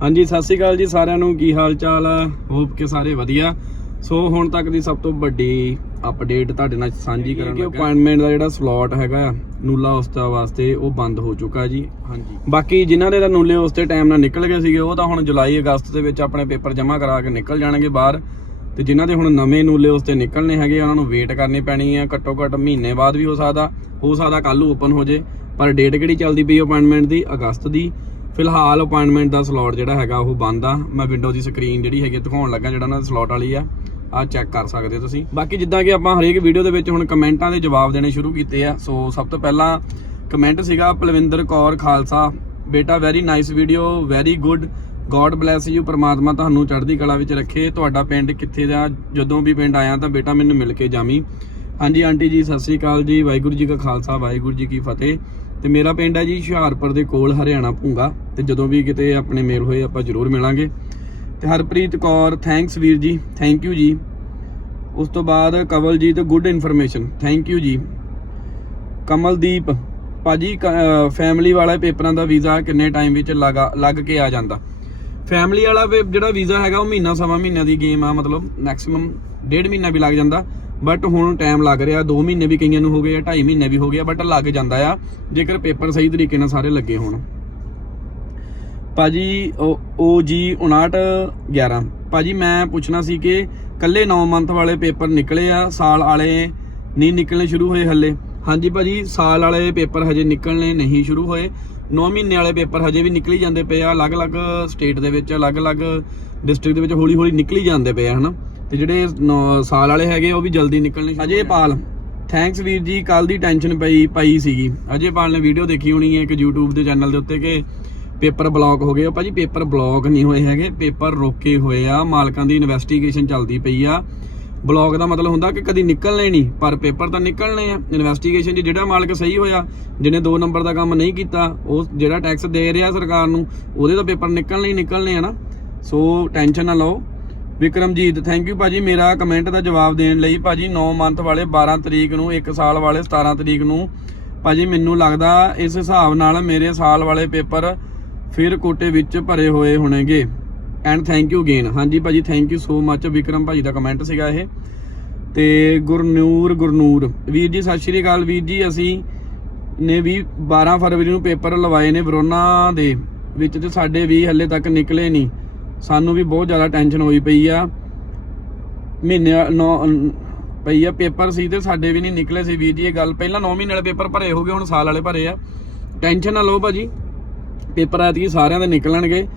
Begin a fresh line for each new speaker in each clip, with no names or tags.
ਹਾਂਜੀ ਸਤਿ ਸ਼੍ਰੀ ਅਕਾਲ ਜੀ ਸਾਰਿਆਂ ਨੂੰ। ਕੀ ਹਾਲ ਚਾਲ ਆ? ਹੋਪ ਕਿ ਸਾਰੇ ਵਧੀਆ। ਸੋ ਹੁਣ ਤੱਕ ਦੀ ਸਭ ਤੋਂ ਵੱਡੀ ਅਪਡੇਟ ਤੁਹਾਡੇ ਨਾਲ ਸਾਂਝੀ ਕਰਨ ਲੱਗਾ। ਅਪਾਇੰਟਮੈਂਟ ਦਾ ਜਿਹੜਾ ਸਲੋਟ ਹੈਗਾ ਨੂਲਾ ਉਸਤਾ ਵਾਸਤੇ ਉਹ ਬੰਦ ਹੋ ਚੁੱਕਾ ਜੀ। ਹਾਂਜੀ। ਬਾਕੀ ਜਿਨ੍ਹਾਂ ਦੇ ਤਾਂ ਨੂਲੇ ਉਸਤੇ ਟਾਈਮ ਨਾਲ ਨਿਕਲ ਗਏ ਸੀਗੇ ਉਹ ਤਾਂ ਹੁਣ ਜੁਲਾਈ ਅਗਸਤ ਦੇ ਵਿੱਚ ਆਪਣੇ ਪੇਪਰ ਜਮ੍ਹਾਂ ਕਰਾ ਕੇ ਨਿਕਲ ਜਾਣਗੇ ਬਾਹਰ। ਤੇ ਜਿਨ੍ਹਾਂ ਦੇ ਹੁਣ ਨਵੇਂ ਨੂਲੇ ਉਸਤੇ ਨਿਕਲਣੇ ਹੈਗੇ ਉਹਨਾਂ ਨੂੰ ਵੇਟ ਕਰਨੀ ਪੈਣੀ ਆ। ਘੱਟੋ ਘੱਟ ਮਹੀਨੇ ਬਾਅਦ ਵੀ ਹੋ ਸਕਦਾ ਹੋ ਸਕਦਾ ਕੱਲ ਓਪਨ ਹੋ ਜੇ। ਪਰ ਡੇਟ ਕਿਹੜੀ ਚੱਲਦੀ ਪਈ ਅਪਾਇੰਟਮੈਂਟ ਦੀ? ਅਗਸਤ ਦੀ। ਫਿਲਹਾਲ ਅਪਾਇੰਟਮੈਂਟ ਦਾ ਸਲੋਟ ਜਿਹੜਾ ਹੈਗਾ ਉਹ ਬੰਦ ਆ। ਮੈਂ ਵਿੰਡੋ ਦੀ ਸਕਰੀਨ ਜਿਹੜੀ ਹੈਗੀ ਦਿਖਾਉਣ ਲੱਗਾ ਜਿਹੜਾ ਉਹਨਾਂ ਦਾ ਸਲੋਟ ਵਾਲੀ ਆ। ਆ ਚੈੱਕ ਕਰ ਸਕਦੇ ਹੋ ਤੁਸੀਂ। ਬਾਕੀ ਜਿੱਦਾਂ ਕਿ ਆਪਾਂ ਹਰੇਕ ਵੀਡੀਓ ਦੇ ਵਿੱਚ ਹੁਣ ਕਮੈਂਟਾਂ ਦੇ ਜਵਾਬ ਦੇਣੇ ਸ਼ੁਰੂ ਕੀਤੇ ਆ। ਸੋ ਸਭ ਤੋਂ ਪਹਿਲਾਂ ਕਮੈਂਟ ਸੀਗਾ ਪਲਵਿੰਦਰ ਕੌਰ ਖਾਲਸਾ। ਬੇਟਾ very nice video very good god bless you ਪਰਮਾਤਮਾ ਤੁਹਾਨੂੰ ਚੜ੍ਹਦੀ ਕਲਾ ਵਿੱਚ ਰੱਖੇ। ਤੁਹਾਡਾ ਪਿੰਡ ਕਿੱਥੇ ਦਾ? ਜਦੋਂ ਵੀ ਪਿੰਡ ਆਇਆ ਤਾਂ ਬੇਟਾ ਮੈਨੂੰ ਮਿਲ ਕੇ ਜਾਵੀਂ। ਹਾਂਜੀ, ਆਂਟੀ ਜੀ, ਸਤਿ ਸ੍ਰੀ ਅਕਾਲ ਜੀ। ਵਾਹਿਗੁਰੂ ਜੀ ਕਾ ਖਾਲਸਾ, ਵਾਹਿਗੁਰੂ ਜੀ ਕੀ ਫਤਿਹ। ਤੇ ਮੇਰਾ ਪਿੰਡ ਹੈ ਜੀ ਹੁਸ਼ਿਆਰਪੁਰ ਦੇ ਕੋਲ ਹਰਿਆਣਾ ਭੁੰਗਾ ਤੇ ਜਦੋਂ ਵੀ ਕਿਤੇ ਆਪਣੇ ਮੇਲ ਹੋਏ ਆਪਾਂ ਜ਼ਰੂਰ ਮਿਲਾਂਗੇ। ਤੇ ਹਰਪ੍ਰੀਤ ਕੌਰ ਥੈਂਕਸ ਵੀਰ ਜੀ ਥੈਂਕ ਯੂ ਜੀ। ਉਸ ਤੋਂ ਬਾਅਦ Kawaljit good information thank you ਜੀ। ਕਮਲਦੀਪ, ਭਾਜੀ ਫੈਮਿਲੀ ਵਾਲਾ ਪੇਪਰਾਂ ਦਾ ਵੀਜ਼ਾ ਕਿੰਨੇ ਟਾਈਮ ਵਿੱਚ ਲਗਾ, ਲੱਗ ਕੇ ਆ ਜਾਂਦਾ? ਫੈਮਿਲੀ ਵਾਲਾ ਵੀ ਜਿਹੜਾ ਵੀਜ਼ਾ ਹੈਗਾ ਉਹ ਮਹੀਨਾ, ਸਵਾ ਮਹੀਨਿਆਂ ਦੀ ਗੇਮ ਆ, ਮਤਲਬ ਮੈਕਸਿਮਮ ਡੇਢ ਮਹੀਨਾ ਵੀ ਲੱਗ ਜਾਂਦਾ। ਬਟ ਹੁਣ ਟਾਈਮ ਲੱਗ ਰਿਹਾ 2 ਮਹੀਨੇ ਵੀ ਕਈਆਂ ਨੂੰ ਹੋ ਗਏ ਆ 2.5 ਮਹੀਨੇ ਵੀ ਹੋ ਗਏ ਆ ਬਟ ਲੱਗ ਜਾਂਦਾ ਆ, ਜੇਕਰ ਪੇਪਰ ਸਹੀ ਤਰੀਕੇ ਨਾਲ ਸਾਰੇ ਲੱਗੇ ਹੋਣ। ਭਾਜੀ ਉਹ ਜੀ 59 11 ਭਾਜੀ, ਮੈਂ ਪੁੱਛਣਾ ਸੀ ਕਿ ਕੱਲੇ 9 ਮੰਥ ਵਾਲੇ ਪੇਪਰ ਨਿਕਲੇ ਆ, ਸਾਲ ਵਾਲੇ ਨਹੀਂ ਨਿਕਲਣੇ ਸ਼ੁਰੂ ਹੋਏ ਹੱਲੇ? ਹਾਂਜੀ ਭਾਜੀ, ਸਾਲ ਵਾਲੇ ਪੇਪਰ ਹਜੇ ਨਿਕਲਣੇ ਨਹੀਂ ਸ਼ੁਰੂ ਹੋਏ। 9 ਮਹੀਨੇ ਵਾਲੇ ਪੇਪਰ ਹਜੇ ਵੀ ਨਿਕਲੀ ਜਾਂਦੇ ਪਏ ਆ, ਅਲੱਗ-ਅਲੱਗ ਸਟੇਟ ਦੇ ਵਿੱਚ, ਅਲੱਗ-ਅਲੱਗ ਡਿਸਟ੍ਰਿਕਟ ਦੇ ਵਿੱਚ ਹੌਲੀ-ਹੌਲੀ ਨਿਕਲੀ ਜਾਂਦੇ ਪਏ ਆ, ਹਨਾ? ਤੇ ਜਿਹੜੇ ਸਾਲ ਵਾਲੇ ਹੈਗੇ ਉਹ ਵੀ ਜਲਦੀ ਨਿਕਲਣੇ ਅਜੇ ਪਾਲ। ਥੈਂਕਸ ਵੀਰ ਜੀ ਕੱਲ ਦੀ ਟੈਨਸ਼ਨ ਪਈ ਪਈ ਸੀਗੀ। ਅਜੇ ਪਾਲ ਨੇ ਵੀਡੀਓ ਦੇਖੀ ਹੋਣੀ ਹੈ ਇੱਕ YouTube ਦੇ ਚੈਨਲ ਦੇ ਉੱਤੇ ਕਿ ਪੇਪਰ ਬਲੌਕ ਹੋ ਗਏ। ਆ ਭਾਜੀ ਪੇਪਰ ਬਲੌਕ ਨਹੀਂ ਹੋਏ ਹੈਗੇ ਪੇਪਰ ਰੋਕੇ ਹੋਏ ਆ। ਮਾਲਕਾਂ ਦੀ ਇਨਵੈਸਟੀਗੇਸ਼ਨ ਚੱਲਦੀ ਪਈ ਆ। ਬਲੌਕ ਦਾ ਮਤਲਬ ਹੁੰਦਾ ਕਿ ਕਦੀ ਨਿਕਲਣੇ ਨਹੀਂ ਪਰ ਪੇਪਰ ਤਾਂ ਨਿਕਲਣੇ ਆ। ਇਨਵੈਸਟੀਗੇਸ਼ਨ 'ਚ ਜਿਹੜਾ ਮਾਲਕ ਸਹੀ ਹੋਇਆ ਜਿਹਨੇ 2 ਨੰਬਰ ਦਾ ਕੰਮ ਨਹੀਂ ਕੀਤਾ ਉਹ ਜਿਹੜਾ ਟੈਕਸ ਦੇ ਰਿਹਾ ਸਰਕਾਰ ਨੂੰ ਉਹਦੇ ਤਾਂ ਪੇਪਰ ਨਿਕਲਣੇ ਹੀ ਨਿਕਲਣੇ ਆ ਨਾ। ਸੋ ਟੈਨਸ਼ਨ ਨਾ ਲਓ। ਵਿਕਰਮਜੀਤ ਥੈਂਕ ਯੂ ਭਾਜੀ। ਮੇਰਾ ਕਮੈਂਟ ਦਾ ਜਵਾਬ ਦੇਣ ਲਈ ਭਾਜੀ 9 ਮੰਥ ਵਾਲੇ 12 ਤਰੀਕ ਨੂੰ 1 ਸਾਲ ਵਾਲੇ 17 ਤਰੀਕ ਨੂੰ, ਭਾਜੀ ਮੈਨੂੰ ਲੱਗਦਾ ਇਸ ਹਿਸਾਬ ਨਾਲ ਮੇਰੇ ਸਾਲ ਵਾਲੇ ਪੇਪਰ ਫਿਰ ਕੋਟੇ ਵਿੱਚ ਭਰੇ ਹੋਏ ਹੋਣਗੇ। ਐਂਡ ਥੈਂਕ ਯੂ ਅਗੇਨ ਹਾਂਜੀ ਭਾਜੀ thank you so much Vikram ਭਾਜੀ ਦਾ ਕਮੈਂਟ ਸੀਗਾ ਇਹ। ਤੇ ਗੁਰਨੂਰ ਗੁਰਨੂਰ। ਵੀਰ ਜੀ, ਸਤਿ ਸ਼੍ਰੀ ਅਕਾਲ ਵੀਰ ਜੀ। ਅਸੀਂ ਨੇ ਵੀ 12 ਫਰਵਰੀ ਨੂੰ ਪੇਪਰ ਲਵਾਏ ਨੇ ਵਰੋਨਾ ਦੇ, ਵਿੱਚ ਤੇ ਸਾਡੇ ਵੀ ਹੱਲੇ ਤੱਕ ਨਿਕਲੇ ਨਹੀਂ। ਸਾਨੂੰ ਵੀ ਬਹੁਤ ਜ਼ਿਆਦਾ ਟੈਨਸ਼ਨ ਹੋਈ ਪਈ ਆ। ਮਹੀਨੇ, ਨੌ, ਪਈ ਆ ਪੇਪਰ ਸੀ ਤੇ ਸਾਡੇ ਵੀ ਨਹੀਂ ਨਿਕਲੇ ਸੀ ਵੀਰ ਜੀ, ਇਹ ਗੱਲ ਪਹਿਲਾਂ 9 ਮਹੀਨੇ ਵਾਲੇ ਪੇਪਰ ਭਰੇ ਹੋਗੇ ਹੁਣ ਸਾਲ ਵਾਲੇ ਭਰੇ ਆ। ਟੈਨਸ਼ਨ ਨਾ ਲਓ ਭਾਜੀ। ਪੇਪਰ ਐਤਕੀ ਸਾਰਿਆਂ ਦੇ ਨਿਕਲਣਗੇ।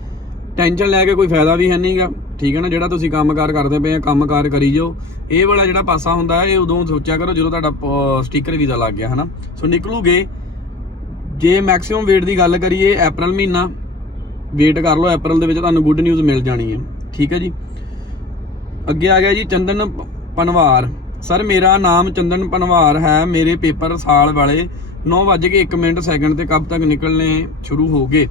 ਟੈਨਸ਼ਨ ਲੈ ਕੇ ਕੋਈ ਫਾਇਦਾ ਵੀ ਹੈ ਨਹੀਂਗਾ। ਠੀਕ ਹੈ ਨਾ, ਜਿਹੜਾ ਤੁਸੀਂ ਕੰਮਕਾਰ ਕਰਦੇ ਪਏ ਆ, ਕੰਮਕਾਰ ਕਰੀ ਜਾਓ। ਇਹ ਵਾਲਾ ਜਿਹੜਾ ਪਾਸਾ ਹੁੰਦਾ ਹੈ, ਇਹ ਉਦੋਂ ਸੋਚਿਆ ਕਰੋ ਜਦੋਂ ਤੁਹਾਡਾ ਸਟicker ਵੀਜ਼ਾ ਲੱਗ ਗਿਆ, ਹਨਾ। ਸੋ ਨਿਕਲੂਗੇ। ਜੇ ਮੈਕਸਿਮਮ ਵੇਟ ਦੀ ਗੱਲ ਕਰੀਏ, April ਮਹੀਨਾ ਵੇਟ ਕਰ ਲਓ, April ਦੇ ਵਿੱਚ ਤੁਹਾਨੂੰ ਗੁੱਡ ਨਿਊਜ਼ ਮਿਲ ਜਾਣੀ ਹੈ। ਠੀਕ ਹੈ ਜੀ? ਅੱਗੇ ਆ ਗਿਆ ਜੀ, ਚੰਦਨ ਪਨਵਾਰ। ਸਰ ਮੇਰਾ ਨਾਮ ਚੰਦਨ ਪਨਵਾਰ ਹੈ। ਮੇਰੇ ਪੇਪਰ ਸਾਲ ਵਾਲੇ 9:01 ਮਿੰਟ ਸੈਕਿੰਡ ਤੇ ਕਬ ਤੱਕ ਨਿਕਲਣੇ ਸ਼ੁਰੂ ਹੋਗੇ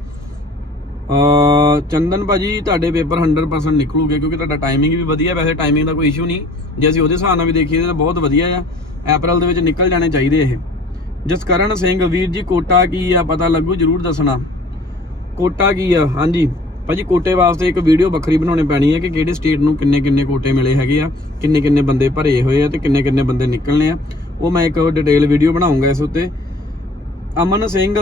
ਅ ਚੰਦਨ ਭਾਜੀ, ਤੁਹਾਡੇ ਪੇਪਰ 100% ਨਿਕਲੂਗੇ ਕਿਉਂਕਿ ਤੁਹਾਡਾ ਟਾਈਮਿੰਗ ਵੀ ਵਧੀਆ। ਵੈਸੇ ਟਾਈਮਿੰਗ ਦਾ ਕੋਈ ਇਸ਼ੂ ਨਹੀਂ। ਜੇ ਅਸੀਂ ਉਹਦੇ ਹਿਸਾਬ ਨਾਲ ਵੀ ਦੇਖੀਏ ਤਾਂ ਬਹੁਤ ਵਧੀਆ ਆ। April ਦੇ ਵਿੱਚ ਨਿਕਲ ਜਾਣੇ ਚਾਹੀਦੇ ਇਹ। ਜਸਕਰਨ ਸਿੰਘ, ਵੀਰ ਜੀ, ਕੋਟਾ ਕੀ ਆ? ਪਤਾ ਲੱਗੂ? ਜਰੂਰ ਦੱਸਣਾ। ਕੋਟਾ ਕੀ ਆ? ਹਾਂਜੀ। ਭਾਜੀ, ਕੋਟੇ ਵਾਸਤੇ ਇੱਕ ਵੀਡੀਓ ਵੱਖਰੀ ਬਣਾਉਣੀ ਪੈਣੀ ਹੈ ਕਿ ਕਿਹੜੇ ਸਟੇਟ ਨੂੰ ਕਿੰਨੇ ਕਿੰਨੇ ਕੋਟੇ ਮਿਲੇ ਹੈਗੇ ਆ ਕਿੰਨੇ ਕਿੰਨੇ ਬੰਦੇ ਭਰੇ ਹੋਏ ਆ ਤੇ ਕਿੰਨੇ ਕਿੰਨੇ ਬੰਦੇ ਨਿਕਲਣੇ ਆ। ਉਹ ਮੈਂ ਇੱਕ ਡਿਟੇਲ ਵੀਡੀਓ ਬਣਾਉਂਗਾ ਇਸ ਉੱਤੇ। ਅਮਨ ਸਿੰਘ,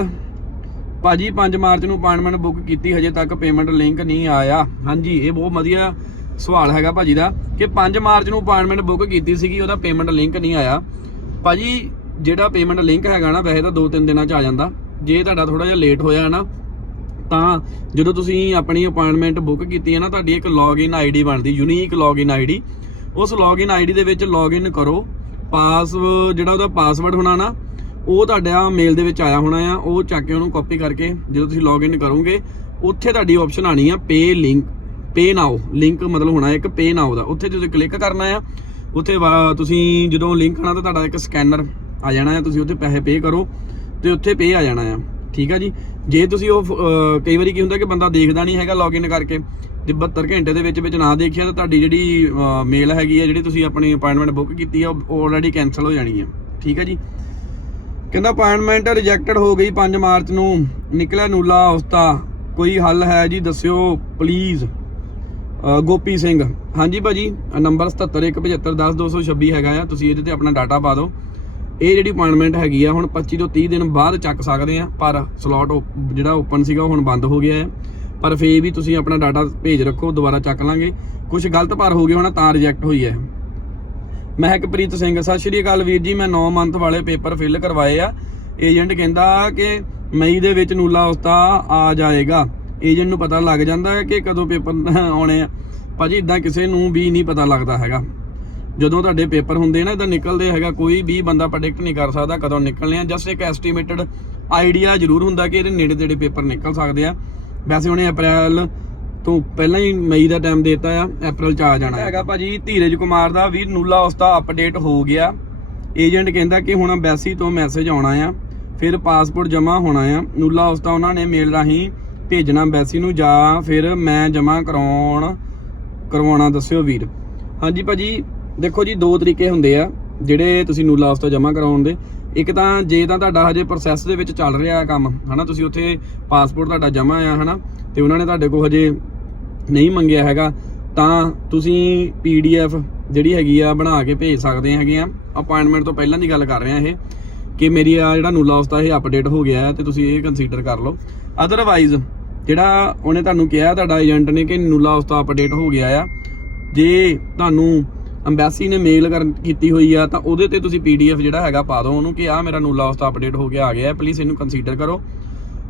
ਭਾਜੀ 5 ਮਾਰਚ ਨੂੰ ਅਪਾਇੰਟਮੈਂਟ ਬੁੱਕ ਕੀਤੀ, ਹਜੇ ਤੱਕ ਪੇਮੈਂਟ ਲਿੰਕ ਨਹੀਂ ਆਇਆ। ਹਾਂਜੀ, ਇਹ ਬਹੁਤ ਵਧੀਆ ਸਵਾਲ ਹੈਗਾ ਭਾਜੀ ਦਾ ਕਿ 5 ਮਾਰਚ ਨੂੰ ਅਪਾਇੰਟਮੈਂਟ ਬੁੱਕ ਕੀਤੀ ਸੀਗੀ, ਉਹਦਾ ਪੇਮੈਂਟ ਲਿੰਕ ਨਹੀਂ ਆਇਆ। ਭਾਜੀ, ਜਿਹੜਾ ਪੇਮੈਂਟ ਲਿੰਕ ਹੈਗਾ ਨਾ, ਵੈਸੇ ਤਾਂ 2-3 ਦਿਨਾਂ ਚ ਆ ਜਾਂਦਾ। ਜੇ ਤੁਹਾਡਾ ਥੋੜਾ ਜਿਹਾ ਲੇਟ ਹੋਇਆ ਨਾ ਤਾਂ ਜਦੋਂ ਤੁਸੀਂ ਆਪਣੀ ਅਪਾਇੰਟਮੈਂਟ ਬੁੱਕ ਕੀਤੀ ਹੈ ਨਾ, ਤੁਹਾਡੀ ਇੱਕ ਲੌਗਇਨ ਆਈਡੀ ਬਣਦੀ ਯੂਨੀਕ ਲੌਗਇਨ ਆਈਡੀ ਉਸ ਲੌਗਇਨ ਆਈਡੀ ਦੇ ਵਿੱਚ ਲੌਗਇਨ ਕਰੋ ਪਾਸ ਜਿਹੜਾ ਉਹਦਾ ਪਾਸਵਰਡ ਹੋਣਾ ਨਾ, ਉਹ ਤੁਹਾਡਾ ਮੇਲ ਦੇ ਵਿੱਚ ਆਇਆ ਹੋਣਾ ਆ, ਉਹ ਚੱਕ ਕੇ ਉਹਨੂੰ ਕਾਪੀ ਕਰਕੇ ਜਦੋਂ ਤੁਸੀਂ ਲੌਗਇਨ ਕਰੋਗੇ, ਉੱਥੇ ਤੁਹਾਡੀ ਆਪਸ਼ਨ ਆਣੀ ਆ ਪੇ ਲਿੰਕ ਪੇ ਨਾਓ ਲਿੰਕ ਮਤਲਬ ਹੋਣਾ ਇੱਕ ਪੇ ਨਾਓ ਦਾ। ਉੱਥੇ ਤੁਸੀਂ ਕਲਿੱਕ ਕਰਨਾ ਆ, ਉੱਥੇ ਵਾ- ਤੁਸੀਂ ਜਦੋਂ ਲਿੰਕ ਆਣਾ ਤਾਂ ਤੁਹਾਡਾ ਇੱਕ ਸਕੈਨਰ ਆ ਜਾਣਾ ਆ, ਤੁਸੀਂ ਉੱਥੇ ਪੈਸੇ ਪੇ ਕਰੋ, ਤੇ ਉੱਥੇ ਪੇ ਆ ਜਾਣਾ ਆ, ਠੀਕ ਆ ਜੀ? ਜੇ ਤੁਸੀਂ ਉਹ ਅਹ, ਕਈ ਵਾਰੀ ਕੀ ਹੁੰਦਾ ਕਿ ਬੰਦਾ ਦੇਖਦਾ ਨਹੀਂ ਹੈਗਾ ਲੌਗਇਨ ਕਰਕੇ ਜੇ 72 ਘੰਟੇ ਦੇ ਵਿੱਚ ਵਿੱਚ ਨਾ ਦੇਖਿਆ ਤਾਂ ਤੁਹਾਡੀ ਜਿਹੜੀ ਮੇਲ ਹੈਗੀ ਹੈ ਜਿਹੜੀ ਤੁਸੀਂ ਆਪਣੀ ਅਪਾਇੰਟਮੈਂਟ ਬੁੱਕ ਕੀਤੀ ਆ ਉਹ ਆਲਰੇਡੀ ਕੈਨਸਲ ਹੋ ਜਾਣੀ ਹੈ ਠੀਕ ਹੈ ਜੀ? ਕਹਿੰਦਾ ਅਪਾਇੰਟਮੈਂਟ ਰਿਜੈਕਟਡ ਹੋ ਗਈ 5 ਮਾਰਚ ਨੂੰ। ਨਿਕਲਿਆ ਨੂਲਾ ਉਸਤਾ ਕੋਈ ਹੱਲ ਹੈ ਜੀ? ਦੱਸਿਓ ਪਲੀਜ਼ ਗੋਪੀ ਸਿੰਘ। ਹਾਂਜੀ ਭਾਜੀ ਆਹ ਨੰਬਰ 7717510226 ਹੈਗਾ ਆ। ਤੁਸੀਂ ਇਹਦੇ ਤੇ ਆਪਣਾ ਡਾਟਾ ਪਾ ਦਿਓ। ਇਹ ਜਿਹੜੀ ਅਪਾਇੰਟਮੈਂਟ ਹੈਗੀ ਆ, ਹੁਣ 25 ਤੋਂ 30 ਦਿਨ ਬਾਅਦ ਚੱਕ ਸਕਦੇ ਆ, ਪਰ ਸਲੋਟ ਜਿਹੜਾ ਓਪਨ ਸੀਗਾ, ਉਹ ਹੁਣ ਬੰਦ ਹੋ ਗਿਆ ਹੈ। ਪਰ ਫੇਰ ਵੀ ਤੁਸੀਂ ਆਪਣਾ ਡਾਟਾ ਭੇਜ ਰੱਖੋ, ਦੁਬਾਰਾ ਚੱਕ ਲਾਂਗੇ। ਕੁਝ ਗਲਤ ਭਰ ਹੋ ਗਏ ਹੋਣਾ, ਤਾਂ ਰਿਜੈਕਟ ਹੋਈ ਹੈ। ਮਹਿਕਪ੍ਰੀਤ ਸਿੰਘ, ਸਤਿ ਸ਼੍ਰੀ ਅਕਾਲ ਵੀਰ ਜੀ, ਮੈਂ 9 ਮੰਥ ਵਾਲੇ ਪੇਪਰ ਫਿਲ ਕਰਵਾਏ ਆ। ਏਜੰਟ ਕਹਿੰਦਾ ਕਿ ਮਈ ਦੇ ਵਿੱਚ ਨੂਲਾ ਉਸਤਾ ਆ ਜਾਏਗਾ। ਏਜੰਟ ਨੂੰ ਪਤਾ ਲੱਗ ਜਾਂਦਾ ਹੈ ਕਿ ਕਦੋਂ ਪੇਪਰ ਆਉਣੇ ਆ। ਭਾਜੀ ਇਦਾਂ ਕਿਸੇ ਨੂੰ ਵੀ ਨਹੀਂ ਪਤਾ ਲੱਗਦਾ ਹੈਗਾ। ਜਦੋਂ ਤੁਹਾਡੇ ਪੇਪਰ ਹੁੰਦੇ ਨਾ ਇਦਾਂ ਨਿਕਲਦੇ ਹੈਗਾ, ਕੋਈ ਵੀ ਬੰਦਾ ਪ੍ਰੈਡਿਕਟ ਨਹੀਂ ਕਰ ਸਕਦਾ ਕਦੋਂ ਨਿਕਲਣੇ ਆ। ਜਸਟ ਇੱਕ ਐਸਟੀਮੇਟਡ ਆਈਡੀਆ ਜ਼ਰੂਰ ਹੁੰਦਾ ਕਿ ਇਹਦੇ ਨੇੜੇ ਤੇੜੇ ਪੇਪਰ ਨਿਕਲ ਸਕਦੇ ਆ। ਵੈਸੇ ਉਹਨੇ ਅਪ੍ਰੈਲ ਤੋਂ ਪਹਿਲਾਂ ਹੀ ਮਈ ਦਾ ਟਾਈਮ ਦਿੱਤਾ ਆ ਅਪ੍ਰੈਲ ਚ ਆ ਜਾਣਾ ਹੈਗਾ ਭਾਜੀ ਧੀਰਜ ਕੁਮਾਰ ਦਾ ਵੀ ਨੂਲਾ ਉਸਤਾ ਅਪਡੇਟ ਹੋ ਗਿਆ। ਏਜੰਟ ਕਹਿੰਦਾ ਕਿ ਹੁਣ ਐਮਬੈਸੀ ਤੋਂ ਮੈਸੇਜ ਆਉਣਾ ਆ, ਫਿਰ ਪਾਸਪੋਰਟ ਜਮ੍ਹਾਂ ਹੋਣਾ ਆ। ਨੂਲਾ ਉਸਤਾ ਉਹਨਾਂ ਨੇ ਮੇਲ ਰਾਹੀਂ ਭੇਜਣਾ ਐਮਬੈਸੀ ਨੂੰ ਜਾਂ ਫਿਰ ਮੈਂ ਜਮ੍ਹਾਂ ਕਰਾਉਣ, ਕਰਵਾਉਣਾ ਦੱਸਿਓ ਵੀਰ। ਹਾਂਜੀ ਭਾਜੀ ਦੇਖੋ ਜੀ, ਦੋ ਤਰੀਕੇ ਹੁੰਦੇ ਆ ਜਿਹੜੇ ਤੁਸੀਂ ਨੂਲਾ ਹਫਤਾ ਜਮ੍ਹਾਂ ਕਰਾਉਣ ਦੇ। ਇੱਕ ਤਾਂ ਜੇ ਤਾਂ ਤੁਹਾਡਾ ਹਜੇ ਪ੍ਰੋਸੈਸ ਦੇ ਵਿੱਚ ਚੱਲ ਰਿਹਾ ਹੈ ਕੰਮ, ਹਨਾ? ਤੁਸੀਂ ਉੱਥੇ ਪਾਸਪੋਰਟ ਤੁਹਾਡਾ ਜਮ੍ਹਾਂ ਆ, ਹਨਾ? ਤੇ ਉਹਨਾਂ ਨੇ ਤੁਹਾਡੇ ਕੋਲ ਹਜੇ ਨਹੀਂ ਮੰਗਿਆ ਹੈਗਾ, ਤਾਂ ਤੁਸੀਂ ਪੀਡੀਐਫ ਜਿਹੜੀ ਹੈਗੀ ਆ ਬਣਾ ਕੇ ਭੇਜ ਸਕਦੇ ਹੈਗੇ ਆ। ਅਪਾਇੰਟਮੈਂਟ ਤੋਂ ਪਹਿਲਾਂ ਦੀ ਗੱਲ ਕਰ ਰਹੇ ਆ ਇਹ ਕਿ ਮੇਰੀ ਆ ਜਿਹੜਾ ਨੂਲਾ ਉਸਤਾ ਇਹ ਅਪਡੇਟ ਹੋ ਗਿਆ ਹੈ ਤੇ ਤੁਸੀਂ ਇਹ ਕੰਸੀਡਰ ਕਰ ਲਓ। ਅਦਰਵਾਈਜ਼ ਜਿਹੜਾ ਉਹਨੇ ਤੁਹਾਨੂੰ ਕਿਹਾ, ਤੁਹਾਡਾ ਏਜੰਟ ਨੇ ਕਿ ਨੂਲਾ ਹਫ਼ਤਾ ਅਪਡੇਟ ਹੋ ਗਿਆ ਆ। ਜੇ ਤੁਹਾਨੂੰ ਅੰਬੈਸੀ ਨੇ ਮੇਲ ਕਰ ਕੀਤੀ ਹੋਈ ਆ ਤਾਂ ਉਹਦੇ ਤੇ ਤੁਸੀਂ ਪੀਡੀਐਫ ਜਿਹੜਾ ਹੈਗਾ ਪਾ ਦਿਓ ਉਹਨੂੰ ਕਿ ਆ ਮੇਰਾ ਨੂਲਾ ਉਸਤਾ ਅਪਡੇਟ ਹੋ ਗਿਆ ਆ ਗਿਆ ਪਲੀਜ਼ ਇਹਨੂੰ ਕੰਸੀਡਰ ਕਰੋ।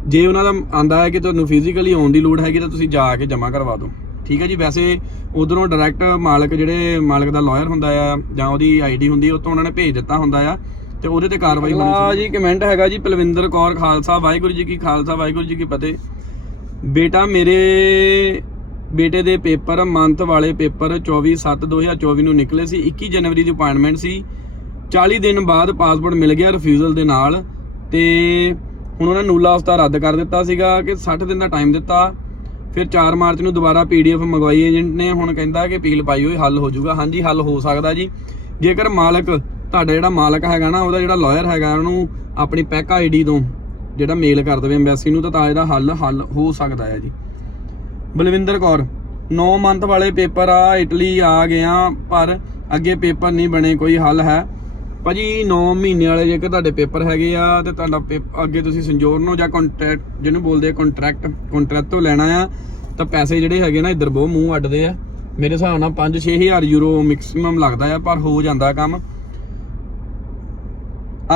ਜੇ ਉਹਨਾਂ ਦਾ ਆਂਦਾ ਹੈ ਕਿ ਤੁਹਾਨੂੰ ਫਿਜ਼ੀਕਲੀ ਆਉਣ ਦੀ ਲੋੜ ਹੈਗੀ ਤਾਂ ਤੁਸੀਂ ਜਾ ਕੇ ਜਮ੍ਹਾਂ ਕਰਵਾ ਦਿਓ। ਠੀਕ ਹੈ ਜੀ ਵੈਸੇ ਉਧਰੋਂ ਡਾਇਰੈਕਟ ਮਾਲਕ ਜਿਹੜੇ ਮਾਲਕ ਦਾ ਲਾਇਰ ਹੁੰਦਾ ਆ ਜਾਂ ਉਹਦੀ ਆਈਡੀ ਹੁੰਦੀ ਉਹ ਤੋਂ ਉਹਨਾਂ ਨੇ ਭੇਜ ਦਿੱਤਾ ਹੁੰਦਾ ਆ ਤੇ ਉਹਦੇ ਤੇ ਕਾਰਵਾਈ ਹੋਣੀ ਚਾਹੀਦੀ। ਜੀ ਕਮੈਂਟ ਹੈਗਾ ਜੀ ਪਲਵਿੰਦਰ ਕੌਰ ਖਾਲਸਾ ਵਾਹਿਗੁਰੂ ਜੀ ਕੀ ਖਾਲਸਾ ਵਾਹਿਗੁਰੂ ਜੀ ਕੀ ਫਤਿਹ। ਬੇਟਾ ਮੇਰੇ ਬੇਟੇ ਦੇ ਪੇਪਰ, ਮੰਥ ਵਾਲੇ ਪੇਪਰ 24/7/2024 ਨੂੰ ਨਿਕਲੇ ਸੀ। 21 ਜਨਵਰੀ ਦੀ ਅਪਾਇੰਟਮੈਂਟ ਸੀ। 40 ਦਿਨ ਬਾਅਦ ਪਾਸਪੋਰਟ ਮਿਲ ਗਿਆ ਰਿਫਿਊਜ਼ਲ ਦੇ ਨਾਲ ਤੇ ਹੁਣ ਉਹਨਾਂ ਨੂਲਾ ਉਸਤਾ ਰੱਦ ਕਰ ਦਿੱਤਾ ਸੀਗਾ ਕਿ 60 ਦਿਨ ਦਾ ਟਾਈਮ ਦਿੱਤਾ। ਫਿਰ 4 ਮਾਰਚ ਨੂੰ ਦੁਬਾਰਾ ਪੀਡੀਐਫ ਮੰਗਵਾਈ ਏਜੰਟ ਨੇ ਹੁਣ ਕਹਿੰਦਾ ਕਿ ਅਪੀਲ ਪਾਈ ਹੋਈ ਹੱਲ ਹੋ ਜਾਊਗਾ। ਹਾਂਜੀ, ਹੱਲ ਹੋ ਸਕਦਾ ਜੀ। ਜੇਕਰ ਮਾਲਕ ਤੁਹਾਡਾ ਜਿਹੜਾ ਮਾਲਕ ਹੈਗਾ ਨਾ, ਉਹਦਾ ਜਿਹੜਾ ਲਾਇਰ ਹੈਗਾ, ਉਹਨੂੰ ਆਪਣੀ ਪੈਕ ਆਈਡੀ ਤੋਂ ਜਿਹੜਾ ਮੇਲ ਕਰ ਦੇਵੇ ਐਮਬੈਸੀ ਨੂੰ, ਤਾਂ ਤਾਂ ਇਹਦਾ ਹੱਲ ਹੱਲ ਹੋ ਸਕਦਾ ਹੈ ਜੀ। ਬਲਵਿੰਦਰ ਕੌਰ 9 ਮੰਥ ਵਾਲੇ ਪੇਪਰ ਆ, ਇਟਲੀ ਆ ਗਿਆ ਪਰ ਅੱਗੇ ਪੇਪਰ ਨਹੀਂ ਬਣੇ, ਕੋਈ ਹੱਲ ਹੈ? ਭਾਜੀ 9 ਮਹੀਨੇ ਵਾਲੇ ਜੇਕਰ ਤੁਹਾਡੇ ਪੇਪਰ ਹੈਗੇ ਆ, ਤੇ ਤੁਹਾਡਾ ਪੇਪ- ਅੱਗੇ ਤੁਸੀਂ ਸੰਜੋਰਨੋ ਜਾਂ ਕੰਟਰੈਕਟ ਜਿਹਨੂੰ ਬੋਲਦੇ ਆ ਕੰਟਰੈਕਟ ਕੰਟਰੈਕਟ ਤੋਂ ਲੈਣਾ ਆ, ਤਾਂ ਪੈਸੇ ਜਿਹੜੇ ਹੈਗੇ ਨਾ ਇੱਧਰ ਬਹੁਤ ਮੂੰਹ ਅੱਡਦੇ ਆ। ਮੇਰੇ ਹਿਸਾਬ ਨਾਲ 5-6000 ਯੂਰੋ ਮੈਕਸਿਮਮ ਲੱਗਦਾ ਆ, ਪਰ ਹੋ ਜਾਂਦਾ ਕੰਮ।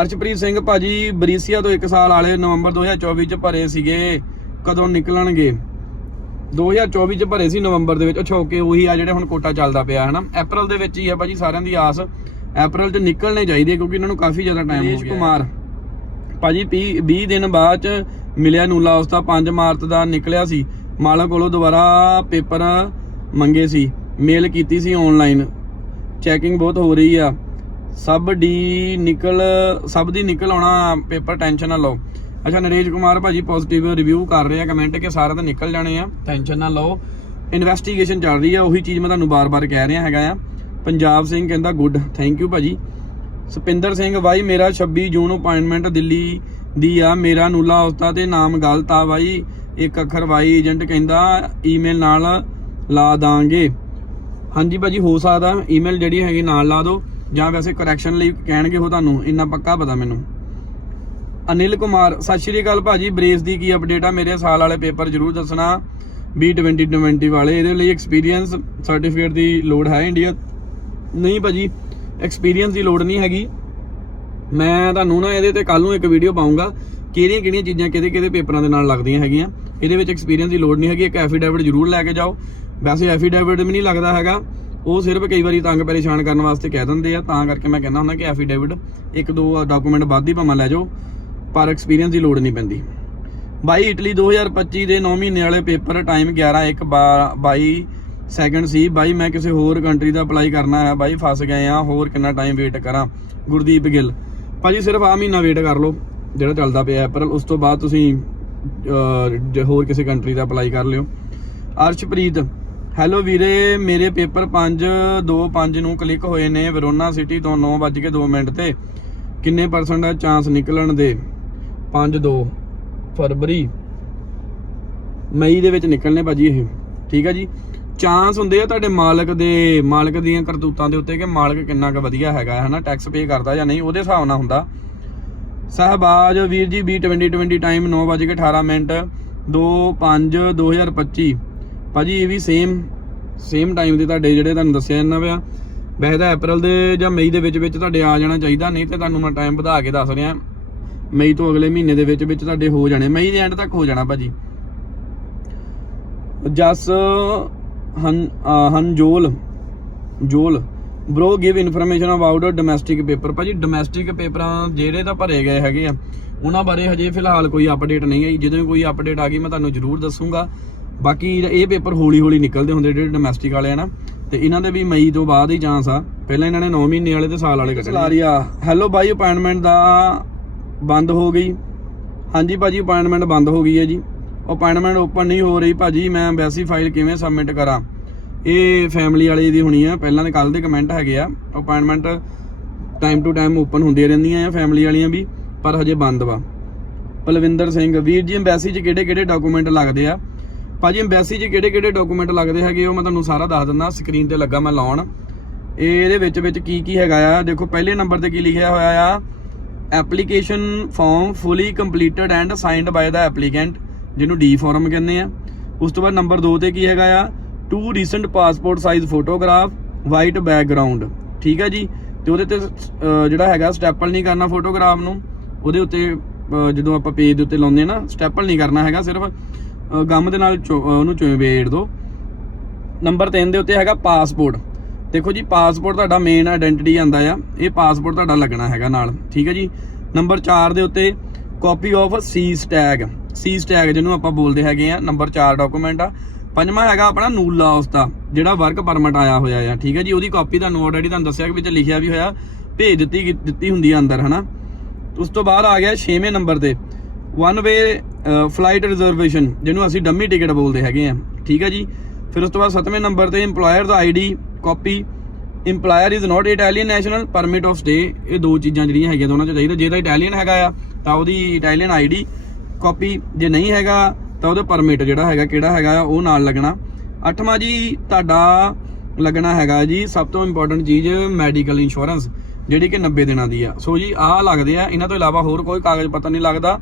ਅਰਸ਼ਪ੍ਰੀਤ ਸਿੰਘ ਭਾਜੀ, ਬਰੀਸੀਆ ਤੋਂ 1 ਸਾਲ ਵਾਲੇ ਨਵੰਬਰ 2024 ਚ ਭਰੇ ਸੀਗੇ, ਕਦੋਂ ਨਿਕਲਣਗੇ? 2024 ਚ ਭਰੇ ਸੀ ਨਵੰਬਰ ਦੇ ਵਿੱਚ। ਅੱਛਾ ਓਕੇ ਉਹੀ ਆ ਜਿਹੜੇ ਹੁਣ ਕੋਟਾ ਚੱਲਦਾ ਪਿਆ ਹਨਾ? ਅਪ੍ਰੈਲ ਦੇ ਵਿੱਚ ਹੀ ਆ ਭਾਜੀ ਸਾਰਿਆਂ ਦੀ ਆਸ। ਅਪ੍ਰੈਲ ਚ ਨਿਕਲਣੇ ਚਾਹੀਦੇ ਕਿਉਂਕਿ ਇਹਨਾਂ ਨੂੰ ਕਾਫੀ ਜ਼ਿਆਦਾ ਟਾਈਮ ਹੋ ਗਿਆ। ਕੁਮਾਰ। ਭਾਜੀ 20 ਦਿਨ ਬਾਅਦ ਚ ਮਿਲਿਆ ਨੂਲਾ ਉਸਤਾ 5 ਮਾਰਚ ਦਾ ਨਿਕਲਿਆ ਸੀ। ਮਾਲਕ ਕੋਲੋਂ ਦੁਬਾਰਾ ਪੇਪਰ ਮੰਗੇ ਸੀ। ਮੇਲ ਕੀਤੀ ਸੀ ਆਨਲਾਈਨ ਚੈਕਿੰਗ ਬਹੁਤ ਹੋ ਰਹੀ ਆ। ਸਭ ਡੀ ਨਿਕਲ ਸਭ ਦੀ ਨਿਕਲ ਆਉਣਾ ਪੇਪਰ ਟੈਨਸ਼ਨ ਨਾ ਲਓ। ਅੱਛਾ, ਨਰੇਸ਼ ਕੁਮਾਰ ਭਾਜੀ ਪੋਜ਼ਿਟਿਵ ਰਿਵਿਊ ਕਰ ਰਹੇ ਆ ਕਮੈਂਟ ਕਿ ਸਾਰੇ ਤਾਂ ਨਿਕਲ ਜਾਣੇ ਆ ਟੈਨਸ਼ਨ ਨਾ ਲਓ। ਇਨਵੈਸਟੀਗੇਸ਼ਨ ਚੱਲ ਰਹੀ ਆ, ਉਹੀ ਚੀਜ਼ ਮੈਂ ਤੁਹਾਨੂੰ ਬਾਰ-ਬਾਰ ਕਹਿ ਰਿਹਾ ਹੈਗਾ ਆ। ਪੰਜਾਬ ਸਿੰਘ ਕਹਿੰਦਾ ਗੁੱਡ ਥੈਂਕ ਯੂ ਭਾਜੀ। ਸੁਪਿੰਦਰ ਸਿੰਘ, ਬਾਈ, ਮੇਰਾ 26 ਜੂਨ ਅਪਾਇੰਟਮੈਂਟ ਦਿੱਲੀ ਦੀ ਆ, ਮੇਰਾ ਨੂਲਾ ਉਸਤਾ ਤੇ ਨਾਮ ਗਲਤ ਆ ਬਾਈ। ਇੱਕ ਅੱਖਰ ਵਾਈ ਏਜੰਟ ਕਹਿੰਦਾ ਈਮੇਲ ਨਾਲ ਲਾ ਦਾਂਗੇ। ਹਾਂਜੀ ਭਾਜੀ, ਹੋ ਸਕਦਾ ਈਮੇਲ ਜਿਹੜੀ ਹੈਗੀ ਨਾਲ ਲਾ ਦਿਓ, ਜਾਂ ਵੈਸੇ ਕਰੈਕਸ਼ਨ ਲਈ ਕਹਿਣਗੇ ਉਹ ਤੁਹਾਨੂੰ, ਇੰਨਾ ਪੱਕਾ ਪਤਾ ਮੈਨੂੰ। ਅਨਿਲ ਕੁਮਾਰ, ਸਤਿ ਸ਼੍ਰੀ ਅਕਾਲ ਭਾਜੀ। ਬ੍ਰੇਸ ਦੀ ਕੀ ਅਪਡੇਟ ਆ? ਮੇਰੇ ਸਾਲ ਵਾਲੇ ਪੇਪਰ ਜਰੂਰ ਦੱਸਣਾ। B 2020 ਵਾਲੇ। ਇਹਦੇ ਲਈ ਐਕਸਪੀਰੀਅੰਸ ਸਰਟੀਫਿਕੇਟ ਦੀ ਲੋੜ ਹੈ ਇੰਡੀਆ ਨਹੀਂ ਭਾਜੀ ਐਕਸਪੀਰੀਅੰਸ ਦੀ ਲੋੜ ਨਹੀਂ ਹੈਗੀ। ਮੈਂ ਤੁਹਾਨੂੰ ਨਾ ਇਹਦੇ ਤੇ ਕੱਲ ਨੂੰ ਇੱਕ ਵੀਡੀਓ ਪਾਉਂਗਾ ਕਿਹੜੀਆਂ ਕਿਹੜੀਆਂ ਚੀਜ਼ਾਂ ਕਿਹਦੇ ਕਿਹਦੇ ਪੇਪਰਾਂ ਦੇ ਨਾਲ ਲੱਗਦੀਆਂ ਹੈਗੀਆਂ। ਇਹਦੇ ਵਿੱਚ ਐਕਸਪੀਰੀਅੰਸ ਦੀ ਲੋੜ ਨਹੀਂ ਹੈਗੀ। ਇੱਕ ਐਫੀਡੇਵਿਟ ਜ਼ਰੂਰ ਲੈ ਕੇ ਜਾਓ। ਵੈਸੇ ਐਫੀਡੇਵਿਟ ਵੀ ਨਹੀਂ ਲੱਗਦਾ ਹੈਗਾ। ਉਹ ਸਿਰਫ ਕਈ ਵਾਰੀ ਤੰਗ ਪਰੇਸ਼ਾਨ ਕਰਨ ਵਾਸਤੇ ਕਹਿ ਦਿੰਦੇ ਆ। ਤਾਂ ਕਰਕੇ ਮੈਂ ਕਹਿੰਦਾ ਹੁੰਦਾ ਕਿ ਐਫੀਡੇਵਿਟ ਇੱਕ ਦੋ ਡਾਕੂਮੈਂਟ ਵੱਧ ਹੀ ਭਾਵੇਂ ਲੈ ਜਾਓ। ਪਰ ਐਕਸਪੀਰੀਅੰਸ ਦੀ ਲੋੜ ਨਹੀਂ ਪੈਂਦੀ। ਬਾਈ ਇਟਲੀ 2025 ਦੇ 9 ਮਹੀਨੇ ਵਾਲੇ ਪੇਪਰ ਟਾਈਮ 11 1 22 ਸੈਕਿੰਡ ਸੀ। ਬਾਈ, ਮੈਂ ਕਿਸੇ ਹੋਰ ਕੰਟਰੀ ਦਾ ਅਪਲਾਈ ਕਰਨਾ ਹੈ। ਬਾਈ, ਫਸ ਗਏ ਆ ਹੋਰ ਕਿੰਨਾ ਟਾਈਮ ਵੇਟ ਕਰਾਂ? ਗੁਰਦੀਪ ਗਿੱਲ। ਭਾਜੀ, ਸਿਰਫ ਆ ਮਹੀਨਾ ਵੇਟ ਕਰ ਲਓ, ਜਿਹੜਾ ਚੱਲਦਾ ਪਿਆ ਅਪ੍ਰੈਲ ਉਸ ਤੋਂ ਬਾਅਦ ਤੁਸੀਂ ਹੋਰ ਕਿਸੇ ਕੰਟਰੀ ਦਾ ਅਪਲਾਈ ਕਰ ਲਿਓ। ਅਰਸ਼ਪ੍ਰੀਤ। ਹੈਲੋ ਵੀਰੇ, ਮੇਰੇ ਪੇਪਰ 5 2 5 ਨੂੰ ਕਲਿੱਕ ਹੋਏ ਨੇ। ਵਰੋਨਾ ਸਿਟੀ ਤੋਂ 9:02 ਮਿੰਟ ਤੇ। ਕਿੰਨੇ ਪਰਸੈਂਟ ਦਾ ਚਾਂਸ ਨਿਕਲਣ ਦੇ? 5 2 ਫਰਵਰੀ। ਮਈ ਦੇ ਵਿੱਚ ਨਿਕਲਣੇ ਭਾਜੀ ਇਹ। ਠੀਕ ਹੈ ਜੀ? ਚਾਂਸ ਹੁੰਦੇ ਆ ਤੁਹਾਡੇ ਮਾਲਕ ਦੇ, ਮਾਲਕ ਦੀਆਂ ਕਰਤੂਤਾਂ ਦੇ ਉੱਤੇ ਕਿ ਮਾਲਕ ਕਿੰਨਾ ਕੁ ਵਧੀਆ ਹੈਗਾ ਹੈ ਨਾ ਟੈਕਸ ਪੇ ਕਰਦਾ ਜਾਂ ਨਹੀਂ, ਉਹਦੇ ਹਿਸਾਬ ਨਾਲ ਹੁੰਦਾ। ਸਹਬਾਜ ਵੀਰ ਜੀ B2020 ਟਾਈਮ 9:18 ਮਿੰਟ। 25 2025 ਭਾਜੀ, ਇਹ ਵੀ ਸੇਮ ਸੇਮ ਟਾਈਮ ਦੇ ਤੁਹਾਡੇ ਜਿਹੜੇ ਤੁਹਾਨੂੰ ਦੱਸਿਆ ਇਹਨਾਂ ਪਿਆ। ਵੈਸੇ ਤਾਂ ਅਪ੍ਰੈਲ ਦੇ ਜਾਂ ਮਈ ਦੇ ਵਿੱਚ ਵਿੱਚ ਤੁਹਾਡੇ ਆ ਜਾਣਾ ਚਾਹੀਦਾ, ਨਹੀਂ ਤੇ ਤੁਹਾਨੂੰ ਮੈਂ ਟਾਈਮ ਵਧਾ ਕੇ ਦੱਸ ਰਿਹਾ। ਮਈ ਤੋਂ ਅਗਲੇ ਮਹੀਨੇ ਦੇ ਵਿੱਚ ਵਿੱਚ ਤੁਹਾਡੇ ਹੋ ਜਾਣੇ ਮਈ ਦੇ ਐਂਡ ਤੱਕ ਹੋ ਜਾਣਾ ਭਾਜੀ। ਜਸ ਹਨ ਹਨਜੋਲ ਜੋਲ। Bro give information about domestic paper ਭਾਜੀ ਡੋਮੈਸਟਿਕ ਪੇਪਰਾਂ ਜਿਹੜੇ ਤਾਂ ਭਰੇ ਗਏ ਹੈਗੇ ਆ ਉਹਨਾਂ ਬਾਰੇ ਹਜੇ ਫਿਲਹਾਲ ਕੋਈ ਅਪਡੇਟ ਨਹੀਂ ਆਈ। ਜਦੋਂ ਕੋਈ ਅਪਡੇਟ ਆ ਗਈ ਮੈਂ ਤੁਹਾਨੂੰ ਜ਼ਰੂਰ ਦੱਸੂਗਾ। ਬਾਕੀ ਇਹ ਪੇਪਰ ਹੌਲੀ ਹੌਲੀ ਨਿਕਲਦੇ ਹੁੰਦੇ ਜਿਹੜੇ ਡੋਮੈਸਟਿਕ ਵਾਲੇ ਆ ਨਾ। ਤੇ ਇਹਨਾਂ ਦੇ ਵੀ ਮਈ ਤੋਂ ਬਾਅਦ ਹੀ ਚਾਂਸ ਆ। ਪਹਿਲਾਂ ਇਹਨਾਂ ਨੇ 9 ਮਹੀਨੇ ਵਾਲੇ ਤੇ ਸਾਲ ਵਾਲੇ ਕੱਢਣੇ ਆ। ਹੈਲੋ ਬਾਈ ਅਪਾਇੰਟਮੈਂਟ ਦਾ ਬੰਦ ਹੋ ਗਈ। ਹਾਂਜੀ ਭਾਜੀ ਅਪਾਇੰਟਮੈਂਟ ਬੰਦ ਹੋ ਗਈ ਹੈ ਜੀ। ਅਪਾਇੰਟਮੈਂਟ ਓਪਨ ਨਹੀਂ ਹੋ ਰਹੀ ਭਾਜੀ, ਮੈਂ ਐਮਬੈਸੀ ਫਾਈਲ ਕਿਵੇਂ ਸਬਮਿਟ ਕਰਾਂ? ਇਹ ਫੈਮਿਲੀ ਵਾਲੇ ਦੀ ਹੋਣੀ ਆ। ਪਹਿਲਾਂ ਦੇ ਕੱਲ ਦੇ ਕਮੈਂਟ ਹੈਗੇ ਆ। Appointment time to time open ਹੁੰਦੀਆਂ ਰਹਿੰਦੀਆਂ ਆ ਫੈਮਿਲੀ ਵਾਲੀਆਂ ਵੀ, ਪਰ ਹਜੇ ਬੰਦ ਵਾ। ਪਲਵਿੰਦਰ ਸਿੰਘ, ਵੀਰ ਜੀ ਐਮਬੈਸੀ 'ਚ ਕਿਹੜੇ ਕਿਹੜੇ ਡਾਕੂਮੈਂਟ ਲੱਗਦੇ ਆ? ਭਾਜੀ ਐਮਬੈਸੀ 'ਚ ਕਿਹੜੇ ਕਿਹੜੇ ਡਾਕੂਮੈਂਟ ਲੱਗਦੇ ਹੈਗੇ ਉਹ ਮੈਂ ਤੁਹਾਨੂੰ ਸਾਰਾ ਦੱਸ ਦਿੰਦਾ। ਸਕਰੀਨ ਤੇ ਲੱਗਾ ਮੈਂ ਲਾਉਣ। ਇਹ ਇਹਦੇ ਵਿੱਚ ਵਿੱਚ ਕੀ ਕੀ ਹੈਗਾ ਆ? ਦੇਖੋ, ਪਹਿਲੇ ਨੰਬਰ ਤੇ ਕੀ ਲਿਖਿਆ ਹੋਇਆ ਆ? Application form fully completed and signed by the applicant ਜਿਹਨੂੰ ਡੀ ਫਾਰਮ ਕਹਿੰਦੇ ਆ। ਉਸ ਤੋਂ ਬਾਅਦ ਨੰਬਰ 2 ਤੇ ਕੀ ਹੈਗਾ ਆ? Two recent passport size photograph white background ਠੀਕ ਹੈ ਜੀ? ਤੇ ਉਹਦੇ ਤੇ ਜਿਹੜਾ ਹੈਗਾ ਸਟੈਪਲ ਨਹੀਂ ਕਰਨਾ ਫੋਟੋਗ੍ਰਾਫ ਨੂੰ। ਉਹਦੇ ਉੱਤੇ ਜਦੋਂ ਆਪਾਂ ਪੇਜ ਦੇ ਉੱਤੇ ਲਾਉਂਦੇ ਆ ਨਾ ਸਟੈਪਲ ਨਹੀਂ ਕਰਨਾ ਹੈਗਾ ਸਿਰਫ ਗਮ ਦੇ ਨਾਲ ਚੋ- ਅਹ, ਉਹਨੂੰ ਚੋਵੇੜ ਨੰਬਰ 3 ਦੇ ਉੱਤੇ ਹੈਗਾ ਪਾਸਪੋਰਟ ਦੇਖੋ ਜੀ ਪਾਸਪੋਰਟ ਤੁਹਾਡਾ ਮੇਨ ਆਇਡੈਂਟੀਟੀ ਆਂਦਾ ਆ। ਇਹ ਪਾਸਪੋਰਟ ਤੁਹਾਡਾ ਲੱਗਣਾ ਹੈਗਾ ਨਾਲ, ਠੀਕ ਹੈ ਜੀ? ਨੰਬਰ 4 ਦੇ ਉੱਤੇ copy of C tag C tag ਜਿਹਨੂੰ ਆਪਾਂ ਬੋਲਦੇ ਹੈਗੇ ਆ ਨੰਬਰ 4 ਡਾਕੂਮੈਂਟ ਆ। ਪੰਜਵਾਂ ਹੈਗਾ ਆਪਣਾ ਨੂਲਾ ਉਸ ਦਾ, ਜਿਹੜਾ ਵਰਕ ਪਰਮਿਟ ਆਇਆ ਹੋਇਆ ਆ, ਠੀਕ ਹੈ ਜੀ? ਉਹਦੀ ਕਾਪੀ ਤੁਹਾਨੂੰ ਆਲਰੇਡੀ ਤੁਹਾਨੂੰ ਦੱਸਿਆ ਕਿ ਵਿੱਚ ਲਿਖਿਆ ਵੀ ਹੋਇਆ, ਭੇਜ ਦਿੱਤੀ ਦਿੱਤੀ ਹੁੰਦੀ ਆ ਅੰਦਰ, ਹਨਾ? ਉਸ ਤੋਂ ਬਾਅਦ ਆ ਗਿਆ 6ਵੇਂ ਨੰਬਰ ਤੇ। ਵਨ ਵੇ ਫਲਾਈਟ ਰਿਜ਼ਰਵੇਸ਼ਨ ਜਿਹਨੂੰ ਅਸੀਂ ਡੰਮੀ ਟਿਕਟ ਬੋਲਦੇ ਹੈਗੇ ਆ, ਠੀਕ ਹੈ ਜੀ? ਫਿਰ ਉਸ ਤੋਂ ਬਾਅਦ 7ਵੇਂ ਨੰਬਰ ਤੇ EMPLOYER the ID copy EMPLOYER is not Italian national permit of stay ਇਹ ਦੋ ਚੀਜ਼ਾਂ ਜਿਹੜੀਆਂ ਹੈਗੀਆਂ ਦੋਨਾਂ ਚ ਚਾਹੀਦਾ। ਜੇ ਤਾਂ ਇਟਾਲੀਅਨ ਹੈਗਾ ਆ ਤਾਂ ਉਹਦੀ ਇਟਾਲੀਅਨ ਆਈਡੀ ਕਾਪੀ ਜੇ ਨਹੀਂ ਹੈਗਾ ਤਾਂ ਉਹਦਾ ਪਰਮਿਟ ਜਿਹੜਾ ਹੈਗਾ ਕਿਹੜਾ ਹੈਗਾ ਆ, ਉਹ ਨਾਲ ਲੱਗਣਾ। ਅੱਠਵਾਂ ਜੀ ਤੁਹਾਡਾ ਲੱਗਣਾ ਹੈਗਾ ਜੀ ਸਭ ਤੋਂ ਇੰਪੋਰਟੈਂਟ ਚੀਜ਼ ਮੈਡੀਕਲ ਇੰਸ਼ੋਰੈਂਸ ਜਿਹੜੀ ਕਿ 90 ਦਿਨਾਂ ਦੀ ਆ। ਸੋ ਜੀ ਆਹ ਲੱਗਦੇ ਆ। ਇਹਨਾਂ ਤੋਂ ਇਲਾਵਾ ਹੋਰ ਕੋਈ ਕਾਗਜ਼ ਪੱਤਰ ਨਹੀਂ ਲੱਗਦਾ।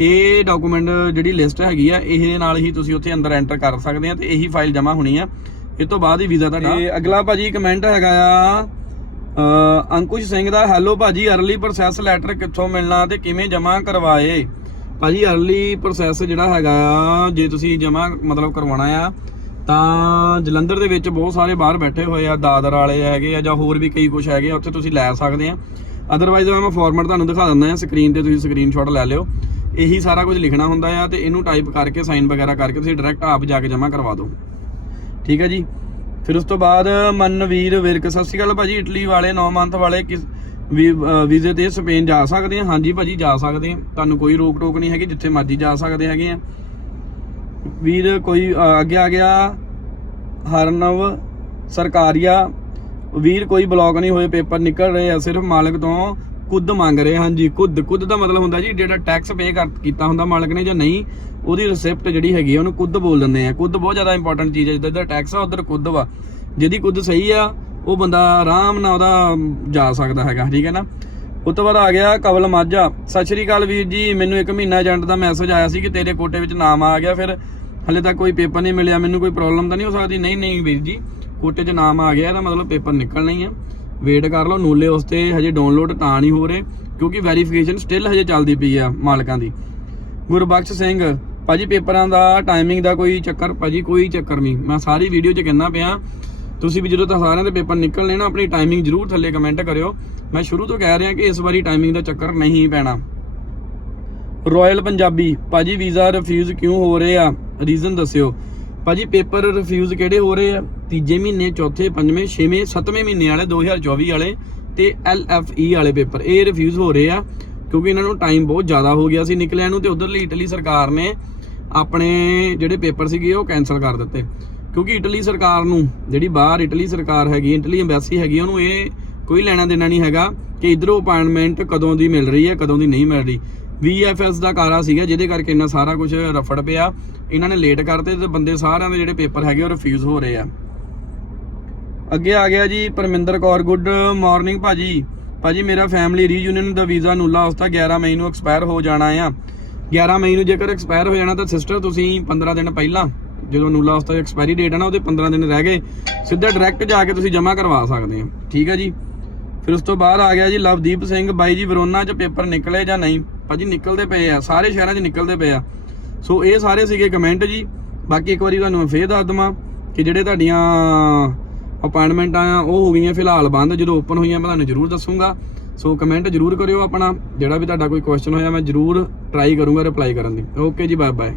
ਇਹ ਡਾਕੂਮੈਂਟ ਜਿਹੜੀ ਲਿਸਟ ਹੈਗੀ ਆ ਇਹਦੇ ਨਾਲ ਹੀ ਤੁਸੀਂ ਉੱਥੇ ਅੰਦਰ ਐਂਟਰ ਕਰ ਸਕਦੇ ਆ ਤੇ ਇਹੀ ਫਾਈਲ ਜਮ੍ਹਾਂ ਹੋਣੀ ਆ। ਇਹ ਤੋਂ ਬਾਅਦ ਹੀ ਵੀਜ਼ਾ ਤੁਹਾਡਾ। ਤੇ ਅਗਲਾ ਭਾਜੀ ਕਮੈਂਟ ਹੈਗਾ ਆ ਅੰਕੁਸ਼ ਸਿੰਘ ਦਾ ਹੈਲੋ ਭਾਜੀ ਅਰਲੀ ਪ੍ਰੋਸੈਸ ਲੈਟਰ ਕਿੱਥੋਂ ਮਿਲਣਾ ਤੇ ਕਿਵੇਂ ਜਮ੍ਹਾਂ ਕਰਵਾਏ? ਭਾਜੀ ਅਰਲੀ ਪ੍ਰੋਸੈਸ ਜਿਹੜਾ ਹੈਗਾ ਆ, ਜੇ ਤੁਸੀਂ ਜਮ੍ਹਾਂ ਮਤਲਬ ਕਰਵਾਉਣਾ ਆ, ਤਾਂ ਜਲੰਧਰ ਦੇ ਵਿੱਚ ਬਹੁਤ ਸਾਰੇ ਬਾਹਰ ਬੈਠੇ ਹੋਏ ਆ, ਦਾਦਰ ਵਾਲੇ ਹੈਗੇ ਆ ਜਾਂ ਹੋਰ ਵੀ ਕਈ ਕੁਝ ਹੈਗੇ ਆ, ਉੱਥੇ ਤੁਸੀਂ ਲੈ ਸਕਦੇ ਆ। ਅਦਰਵਾਈਜ਼ ਮੈਂ ਫਾਰਮੈਟ ਤੁਹਾਨੂੰ ਦਿਖਾ ਦਿੰਦਾ ਆ ਸਕਰੀਨ ਤੇ ਤੁਸੀਂ ਸਕਰੀਨਸ਼ਾਟ ਲੈ ਲਿਓ। ਇਹੀ ਸਾਰਾ ਕੁਝ ਲਿਖਣਾ ਹੁੰਦਾ ਆ ਤੇ ਇਹਨੂੰ ਟਾਈਪ ਕਰਕੇ ਸਾਈਨ ਵਗੈਰਾ ਕਰਕੇ ਤੁਸੀਂ ਡਾਇਰੈਕਟ ਆਪ ਜਾ ਕੇ ਜਮ੍ਹਾਂ ਕਰਵਾ ਦਿਓ। ਠੀਕ ਹੈ ਜੀ। ਫਿਰ ਉਸ ਤੋਂ ਬਾਅਦ ਮਨਵੀਰ ਵਿਰਕ, ਸਤਿ ਸ਼੍ਰੀ ਅਕਾਲ ਭਾਜੀ, ਇਟਲੀ ਵਾਲੇ 9 ਮੰਥ ਵਾਲੇ ਕਿਸ ਵੀਜ਼ੇ ਤੇ ਸਪੇਨ ਜਾ ਸਕਦੇ ਆ ਹਾਂਜੀ ਭਾਜੀ, ਜਾ ਸਕਦੇ ਆ ਤੁਹਾਨੂੰ ਕੋਈ ਰੋਕ ਟੋਕ ਨਹੀਂ ਹੈਗੀ, ਜਿੱਥੇ ਮਰਜ਼ੀ ਜਾ ਸਕਦੇ ਹੈਗੇ ਆ ਵੀਰ, ਕੋਈ ਅੱਗੇ ਆ ਗਿਆ ਹਰਨਵ ਸਰਕਾਰੀਆ। ਵੀਰ, ਕੋਈ ਬਲੌਕ ਨਹੀਂ ਹੋਏ, ਪੇਪਰ ਨਿਕਲ ਰਹੇ ਆ, ਸਿਰਫ ਮਾਲਕ ਤੋਂ ਕੁੱਦ ਮੰਗ ਰਹੇ ਹਾਂਜੀ, ਕੁੱਦ ਕੁੱਦ ਦਾ ਮਤਲਬ ਹੁੰਦਾ ਜੀ, ਜਿਹੜਾ ਟੈਕਸ ਪੇ ਕਰ, ਕੀਤਾ ਹੁੰਦਾ ਮਾਲਕ ਨੇ ਜਾਂ ਨਹੀਂ। ਉਹਦੀ ਰਿਸਿਪਟ ਜਿਹੜੀ ਹੈਗੀ ਆ, ਉਹਨੂੰ ਕੁੱਦ ਬੋਲ ਦਿੰਦੇ ਆ। ਕੁੱਦ ਬਹੁਤ ਜ਼ਿਆਦਾ ਇੰਪੋਰਟੈਂਟ ਚੀਜ਼ ਹੈ ਜਿੱਦਾਂ ਦਾ ਟੈਕਸ ਆ, ਉਧਰ ਕੁੱਦ ਵਾ। ਜਿਹਦੀ ਕੁੱਦ ਸਹੀ ਆ, ਉਹ ਬੰਦਾ ਆਰਾਮ ਨਾਲ ਉਹਦਾ ਜਾ ਸਕਦਾ ਹੈਗਾ, ਠੀਕ ਹੈ ਨਾ? ਉਸ ਤੋਂ ਬਾਅਦ ਆ ਗਿਆ ਕਵਲ ਮਾਝਾ। ਸਤਿ ਸ਼੍ਰੀ ਅਕਾਲ ਵੀਰ ਜੀ, ਮੈਨੂੰ ਇੱਕ ਮਹੀਨਾ ਏਜੰਟ ਦਾ ਮੈਸੇਜ ਆਇਆ ਸੀ ਕਿ ਤੇਰੇ ਕੋਟੇ ਵਿੱਚ ਨਾਮ ਆ ਗਿਆ, ਫਿਰ ਹਲੇ ਤੱਕ ਕੋਈ ਪੇਪਰ ਨਹੀਂ ਮਿਲਿਆ, ਮੈਨੂੰ ਕੋਈ ਪ੍ਰੋਬਲਮ ਤਾਂ ਨਹੀਂ ਹੋ ਸਕਦੀ? ਨਹੀਂ ਨਹੀਂ ਵੀਰ ਜੀ, ਕੋਟੇ 'ਚ ਨਾਮ ਆ ਗਿਆ, ਇਹਦਾ ਮਤਲਬ ਪੇਪਰ ਨਿਕਲਣਾ ਹੀ ਆ। ਵੇਟ ਕਰ ਲਓ, ਨੂਲੇ ਉਸ ਤੇ ਹਜੇ ਡਾਊਨਲੋਡ ਤਾਂ ਨਹੀਂ ਹੋ ਰਹੇ, ਕਿਉਂਕਿ ਵੈਰੀਫਿਕੇਸ਼ਨ ਸਟਿਲ ਹਜੇ ਚੱਲਦੀ ਪਈ ਆ ਮਾਲਕਾਂ ਦੀ। ਗੁਰਬਖਸ਼ ਸਿੰਘ ਭਾਜੀ ਪੇਪਰਾਂ ਦਾ ਟਾਈਮਿੰਗ ਦਾ ਕੋਈ ਚੱਕਰ, ਭਾਜੀ ਕੋਈ ਚੱਕਰ ਨਹੀਂ। ਮੈਂ ਸਾਰੀ ਵੀਡੀਓ 'ਚ ਕਹਿੰਦਾ ਪਿਆ, ਤੁਸੀਂ ਵੀ ਜਦੋਂ ਤਾਂ ਸਾਰਿਆਂ ਦੇ ਪੇਪਰ ਨਿਕਲਣੇ ਨਾ ਆਪਣੀ ਟਾਈਮਿੰਗ ਜ਼ਰੂਰ ਥੱਲੇ ਕਮੈਂਟ ਕਰਿਓ। ਮੈਂ ਸ਼ੁਰੂ ਤੋਂ ਕਹਿ ਰਿਹਾ ਕਿ ਇਸ ਵਾਰੀ ਟਾਈਮਿੰਗ ਦਾ ਚੱਕਰ ਨਹੀਂ ਪੈਣਾ। ਰਾਇਲ ਪੰਜਾਬੀ ਭਾਜੀ ਵੀਜ਼ਾ ਰਿਫਿਊਜ਼ ਕਿਉਂ ਹੋ ਰਹੇ ਆ? ਰੀਜ਼ਨ ਦੱਸਿਓ। ਭਾਜੀ ਪੇਪਰ ਰਿਫਿਊਜ਼ ਕਿਹੜੇ ਹੋ ਰਹੇ ਆ? ਤੀਜੇ ਮਹੀਨੇ, ਚੌਥੇ, ਪੰਜਵੇਂ, ਛੇਵੇਂ, ਸੱਤਵੇਂ ਮਹੀਨੇ ਵਾਲੇ 2024 ਵਾਲੇ ਤੇ ਐਲਐਫਈ ਵਾਲੇ ਪੇਪਰ। ਇਹ ਰਿਫਿਊਜ਼ ਹੋ ਰਹੇ ਆ, ਕਿਉਂਕਿ ਇਹਨਾਂ ਨੂੰ ਟਾਈਮ ਬਹੁਤ ਜ਼ਿਆਦਾ ਹੋ ਗਿਆ ਸੀ ਨਿਕਲਿਆਂ ਨੂੰ ਤੇ ਉਧਰਲੀ ਇਟਲੀ ਸਰਕਾਰ ਨੇ ਆਪਣੇ ਜਿਹੜੇ ਪੇਪਰ ਸੀਗੇ ਉਹ ਕੈਨਸਲ ਕਰ ਦਿੱਤੇ। ਕਿਉਂਕਿ ਇਟਲੀ ਸਰਕਾਰ ਨੂੰ, ਜਿਹੜੀ ਬਾਹਰ ਇਟਲੀ ਸਰਕਾਰ ਹੈਗੀ, ਇਟਲੀ ਐਮਬੈਸੀ ਹੈਗੀ, ਉਹਨੂੰ ਇਹ ਕੋਈ ਲੈਣਾ ਦੇਣਾ ਨਹੀਂ ਹੈਗਾ ਕਿ ਇਧਰੋਂ ਅਪਾਇੰਟਮੈਂਟ ਕਦੋਂ ਦੀ ਮਿਲ ਰਹੀ ਹੈ, ਕਦੋਂ ਦੀ ਨਹੀਂ ਮਿਲ ਰਹੀ। VFS ਦਾ ਕਾਰਾ ਸੀਗਾ, ਜਿਹਦੇ ਕਰਕੇ ਇੰਨਾ ਸਾਰਾ ਕੁਝ ਰਫੜ ਪਿਆ। ਇਹਨਾਂ ਨੇ ਲੇਟ ਕਰਤੇ ਤੇ ਬੰਦੇ ਸਾਰਿਆਂ ਦੇ ਜਿਹੜੇ ਪੇਪਰ ਹੈਗੇ ਉਹ ਰਿਫਿਊਜ਼ ਹੋ ਰਹੇ ਆ। ਅੱਗੇ ਆ ਗਿਆ ਜੀ ਪਰਮਿੰਦਰ ਕੌਰ ਗੁੱਡ ਮਾਰਨਿੰਗ ਭਾਜੀ। ਭਾਜੀ, ਮੇਰਾ ਫੈਮਿਲੀ ਰੀਯੂਨੀਅਨ ਦਾ ਵੀਜ਼ਾ ਨੂਲਾ ਉਸਤਾ 11 ਮਈ ਨੂੰ ਐਕਸਪਾਇਰ ਹੋ ਜਾਣਾ ਆ। 11 ਮਈ ਨੂੰ ਜੇਕਰ ਐਕਸਪਾਇਰ ਹੋ ਜਾਣਾ ਤਾਂ ਸਿਸਟਰ ਤੁਸੀਂ 15 ਦਿਨ ਪਹਿਲਾਂ ਜਦੋਂ ਨੂਲਾ ਦਾ ਐਕਸਪਾਇਰੀ ਡੇਟ ਹੈ ਨਾ, ਉਹਦੇ 15 ਦਿਨ ਰਹਿ ਗਏ। ਸਿੱਧਾ ਡਾਇਰੈਕਟ ਜਾ ਕੇ ਤੁਸੀਂ ਜਮ੍ਹਾਂ ਕਰਵਾ ਸਕਦੇ ਹੋ। ਠੀਕ ਹੈ ਜੀ? ਫਿਰ ਉਸ ਤੋਂ ਬਾਅਦ ਆ ਗਿਆ ਜੀ ਲਵਦੀਪ ਸਿੰਘ। ਬਾਈ ਜੀ, ਵਰੋਨਾ 'ਚ ਪੇਪਰ ਨਿਕਲੇ ਜਾਂ ਨਹੀਂ? ਭਾਜੀ, ਨਿਕਲਦੇ ਪਏ ਆ। ਸਾਰੇ ਸ਼ਹਿਰਾਂ 'ਚ ਨਿਕਲਦੇ ਪਏ ਆ। ਸੋ ਇਹ ਸਾਰੇ ਸੀਗੇ ਕਮੈਂਟ ਜੀ। ਬਾਕੀ ਇੱਕ ਵਾਰੀ ਤੁਹਾਨੂੰ ਮੈਂ ਫੇਰ ਦੱਸ ਦਵਾਂ ਕਿ ਜਿਹੜੇ ਤੁਹਾਡੀਆਂ ਅਪਾਇੰਟਮੈਂਟਾਂ ਆ, ਉਹ ਹੋ ਗਈਆਂ ਫਿਲਹਾਲ ਬੰਦ। ਜਦੋਂ ਓਪਨ ਹੋਈਆਂ, ਮੈਂ ਤੁਹਾਨੂੰ ਜ਼ਰੂਰ ਦੱਸੂਗਾ। ਸੋ ਕਮੈਂਟ ਜ਼ਰੂਰ ਕਰਿਓ ਆਪਣਾ, ਜਿਹੜਾ ਵੀ ਤੁਹਾਡਾ ਕੋਈ ਕੁਐਸਚਨ ਹੋਇਆ, ਮੈਂ ਜ਼ਰੂਰ ਟਰਾਈ ਕਰੂੰਗਾ ਰਿਪਲਾਈ ਕਰਨ ਦੀ। ਓਕੇ ਜੀ ਬਾਏ ਬਾਏ